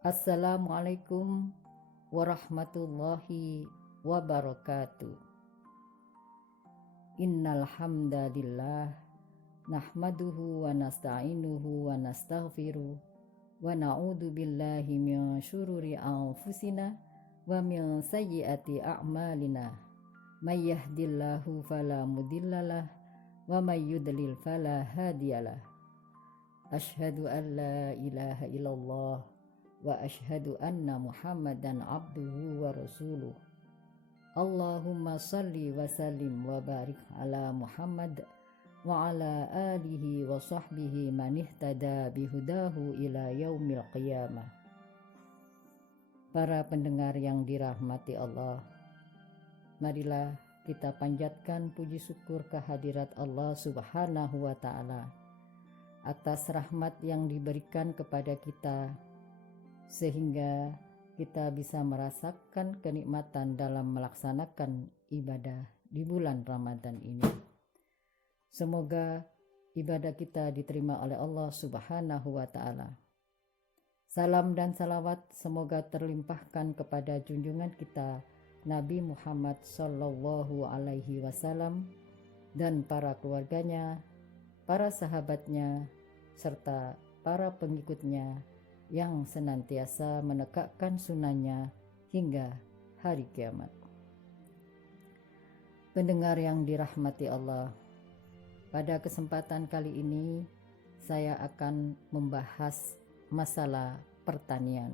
Assalamualaikum warahmatullahi wabarakatuh. Innal hamdalillah nahmaduhu wa nasta'inuhu wa nastaghfiruh wa na'udzu billahi min syururi anfusina wa min sayyiati a'malina. May yahdihillahu fala mudhillalah wa may yudlil fala hadiyalah. Asyhadu an la ilaha illallah wa asyhadu anna Muhammadan abduhu wa rasuluh. Allahumma salli wa sallim wa barik ala Muhammad wa ala alihi wa sahbihi man ihtada bihudahu ila yaumil qiyamah. Para pendengar yang dirahmati Allah, marilah kita panjatkan puji syukur kehadirat Allah Subhanahu wa ta'ala atas rahmat yang diberikan kepada kita, sehingga kita bisa merasakan kenikmatan dalam melaksanakan ibadah di bulan Ramadan ini. Semoga ibadah kita diterima oleh Allah Subhanahu wa ta'ala. Salam dan salawat semoga terlimpahkan kepada junjungan kita Nabi Muhammad sallallahu alaihi wasallam dan para keluarganya, para sahabatnya, serta para pengikutnya yang senantiasa menegakkan sunnahnya hingga hari kiamat. Pendengar yang dirahmati Allah, pada kesempatan kali ini saya akan membahas masalah pertanian.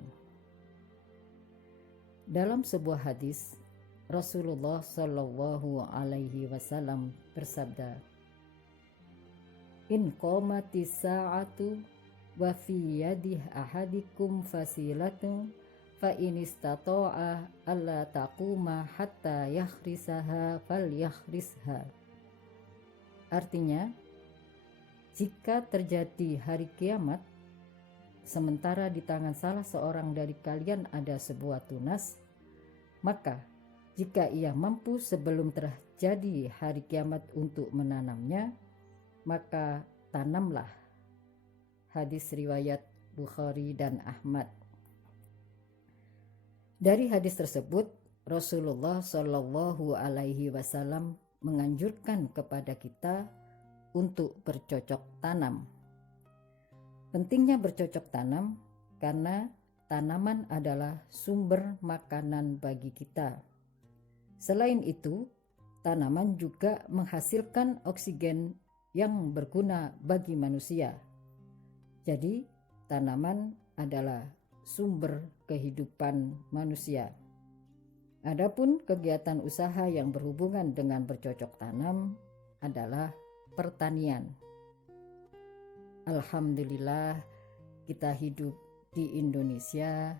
Dalam sebuah hadis, Rasulullah Shallallahu Alaihi Wasallam bersabda, "In qomatis sa'atu wa fi yadih ahadikum fasilatun fa in istata'a alla taquma hatta yakhrisaha falyakhrisha." Artinya, jika terjadi hari kiamat sementara di tangan salah seorang dari kalian ada sebuah tunas, maka jika ia mampu sebelum terjadi hari kiamat untuk menanamnya, maka tanamlah. Hadis riwayat Bukhari dan Ahmad. Dari hadis tersebut, Rasulullah Shallallahu Alaihi Wasallam menganjurkan kepada kita untuk bercocok tanam. Pentingnya bercocok tanam karena tanaman adalah sumber makanan bagi kita. Selain itu, tanaman juga menghasilkan oksigen yang berguna bagi manusia. Jadi, tanaman adalah sumber kehidupan manusia. Adapun kegiatan usaha yang berhubungan dengan bercocok tanam adalah pertanian. Alhamdulillah, kita hidup di Indonesia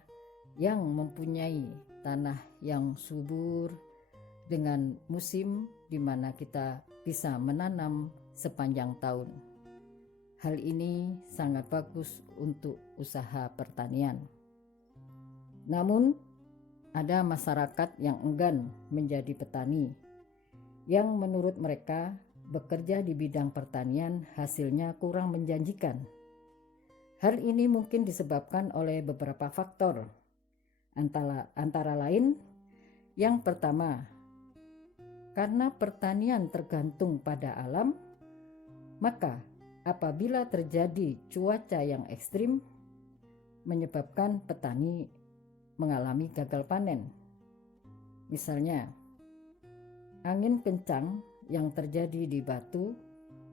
yang mempunyai tanah yang subur dengan musim di mana kita bisa menanam sepanjang tahun. Hal ini sangat bagus untuk usaha pertanian. Namun, ada masyarakat yang enggan menjadi petani, yang menurut mereka bekerja di bidang pertanian hasilnya kurang menjanjikan. Hal ini mungkin disebabkan oleh beberapa faktor, antara lain, yang pertama, karena pertanian tergantung pada alam, maka apabila terjadi cuaca yang ekstrim, menyebabkan petani mengalami gagal panen. Misalnya, angin kencang yang terjadi di Batu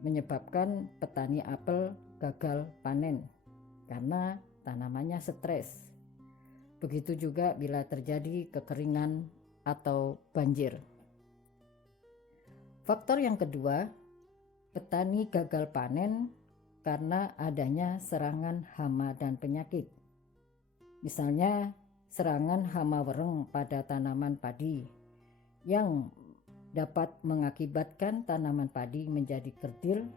menyebabkan petani apel gagal panen karena tanamannya stres. Begitu juga bila terjadi kekeringan atau banjir. Faktor yang kedua, petani gagal panen karena adanya serangan hama dan penyakit. Misalnya, serangan hama wereng pada tanaman padi yang dapat mengakibatkan tanaman padi menjadi kerdil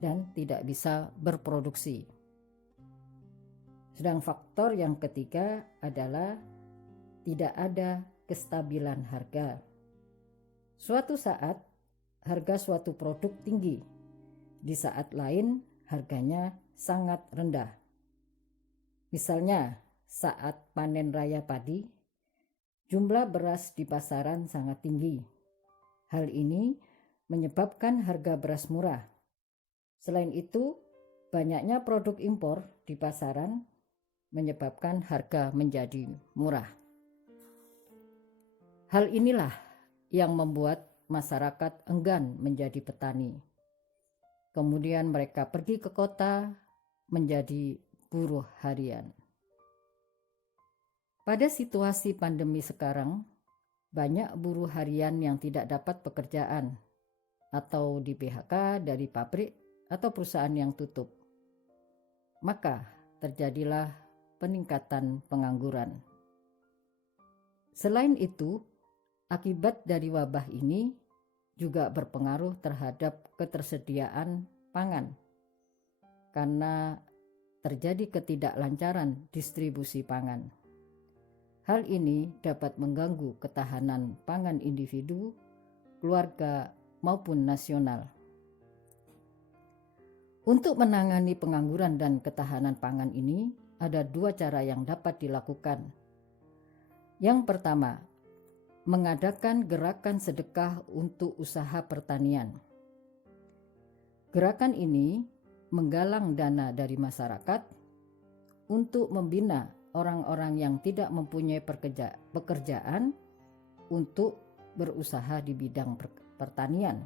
dan tidak bisa berproduksi. Sedang faktor yang ketiga adalah tidak ada kestabilan harga. Suatu saat harga suatu produk tinggi, di saat lain harganya sangat rendah. Misalnya, saat panen raya padi, jumlah beras di pasaran sangat tinggi. Hal ini menyebabkan harga beras murah. Selain itu, banyaknya produk impor di pasaran menyebabkan harga menjadi murah. Hal inilah yang membuat masyarakat enggan menjadi petani. Kemudian mereka pergi ke kota menjadi buruh harian. Pada situasi pandemi sekarang, banyak buruh harian yang tidak dapat pekerjaan atau di PHK dari pabrik atau perusahaan yang tutup. Maka terjadilah peningkatan pengangguran. Selain itu, akibat dari wabah ini juga berpengaruh terhadap ketersediaan pangan karena terjadi ketidaklancaran distribusi pangan. Hal ini dapat mengganggu ketahanan pangan individu, keluarga, maupun nasional. Untuk menangani pengangguran dan ketahanan pangan ini, ada 2 cara yang dapat dilakukan. Yang pertama, mengadakan gerakan sedekah untuk usaha pertanian. Gerakan ini menggalang dana dari masyarakat untuk membina orang-orang yang tidak mempunyai pekerjaan untuk berusaha di bidang pertanian.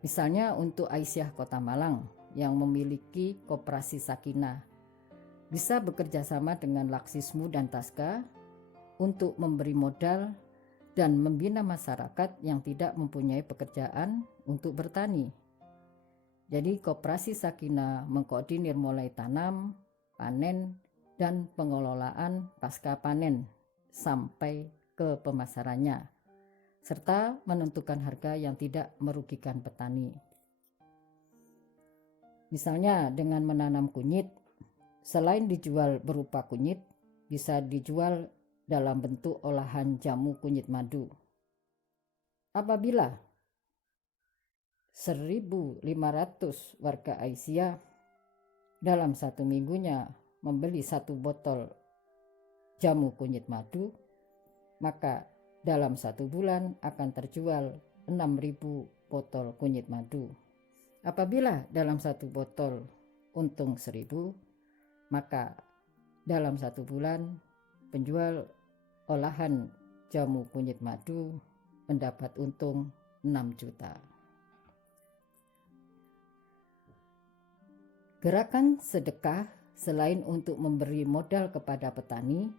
Misalnya untuk Aisyah Kota Malang yang memiliki koperasi Sakinah bisa bekerja sama dengan Laksismu dan Taska untuk memberi modal dan membina masyarakat yang tidak mempunyai pekerjaan untuk bertani. Jadi koperasi Sakinah mengkoordinir mulai tanam, panen, dan pengelolaan pasca panen sampai ke pemasarannya, serta menentukan harga yang tidak merugikan petani. Misalnya dengan menanam kunyit, selain dijual berupa kunyit, bisa dijual dalam bentuk olahan jamu kunyit madu. Apabila 1.500 warga Aisyah dalam 1 minggunya membeli 1 botol jamu kunyit madu, maka dalam 1 bulan akan terjual 6.000 botol kunyit madu. Apabila dalam 1 botol untung 1.000, maka dalam 1 bulan penjual olahan jamu kunyit madu mendapat untung 6 juta. Gerakan sedekah selain untuk memberi modal kepada petani,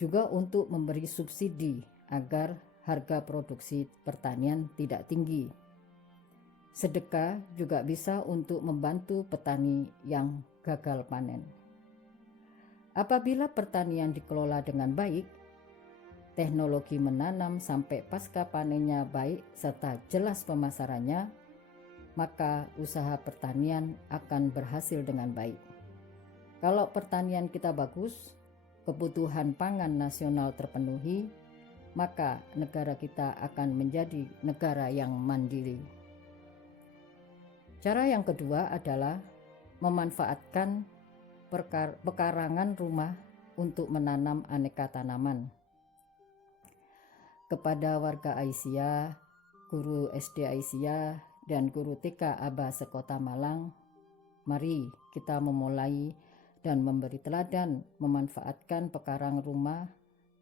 juga untuk memberi subsidi agar harga produksi pertanian tidak tinggi. Sedekah juga bisa untuk membantu petani yang gagal panen. Apabila pertanian dikelola dengan baik, teknologi menanam sampai pasca panennya baik serta jelas pemasarannya, maka usaha pertanian akan berhasil dengan baik. Kalau pertanian kita bagus, kebutuhan pangan nasional terpenuhi, maka negara kita akan menjadi negara yang mandiri. Cara yang kedua adalah memanfaatkan pekarangan rumah untuk menanam aneka tanaman. Kepada warga Aisyah, guru SD Aisyah, dan guru TK Aba Sekota Malang, mari kita memulai dan memberi teladan memanfaatkan pekarang rumah,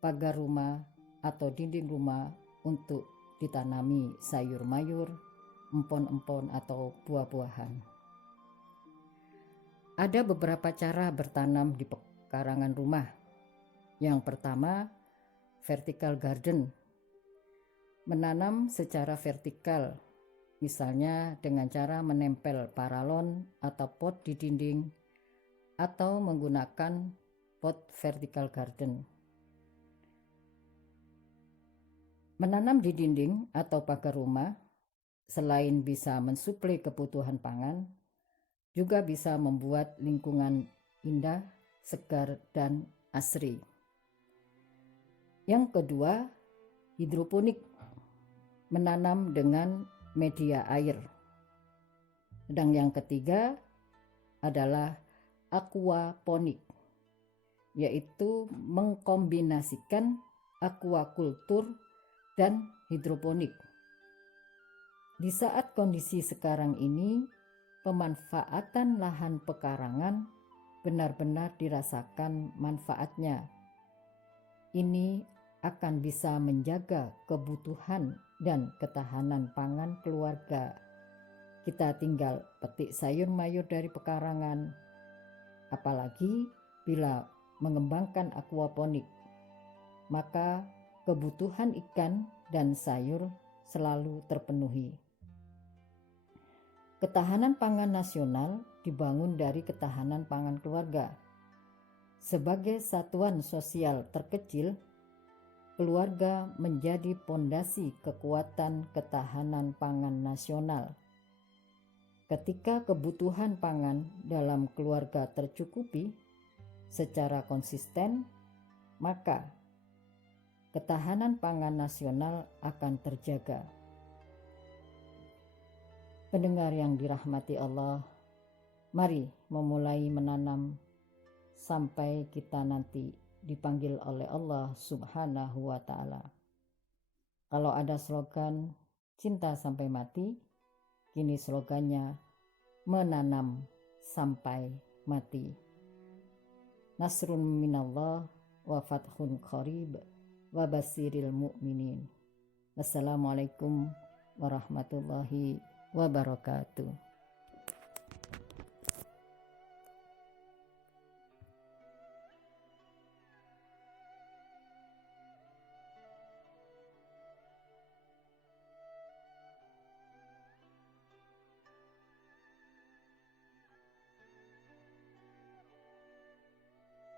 pagar rumah, atau dinding rumah untuk ditanami sayur mayur, empon-empon atau buah-buahan. Ada beberapa cara bertanam di pekarangan rumah. Yang pertama, vertical garden. Menanam secara vertikal, misalnya dengan cara menempel paralon atau pot di dinding, atau menggunakan pot vertical garden. Menanam di dinding atau pagar rumah, selain bisa mensuplai kebutuhan pangan, juga bisa membuat lingkungan indah, segar, dan asri. Yang kedua, hidroponik, menanam dengan media air. Dan yang ketiga adalah aquaponik, yaitu mengkombinasikan aquakultur dan hidroponik. Di saat kondisi sekarang ini, pemanfaatan lahan pekarangan benar-benar dirasakan manfaatnya. Ini akan bisa menjaga kebutuhan dan ketahanan pangan keluarga. Kita tinggal petik sayur mayur dari pekarangan, apalagi bila mengembangkan aquaponik, maka kebutuhan ikan dan sayur selalu terpenuhi. Ketahanan pangan nasional dibangun dari ketahanan pangan keluarga. Sebagai satuan sosial terkecil, keluarga menjadi pondasi kekuatan ketahanan pangan nasional. Ketika kebutuhan pangan dalam keluarga tercukupi secara konsisten, maka ketahanan pangan nasional akan terjaga. Pendengar yang dirahmati Allah, mari memulai menanam sampai kita nanti dipanggil oleh Allah Subhanahu wa Ta'ala. Kalau ada slogan cinta sampai mati, kini slogannya menanam sampai mati. Nasrun minallah wa fathun qarib wa basiril mu'minin. Wassalamualaikum warahmatullahi wabarakatuh.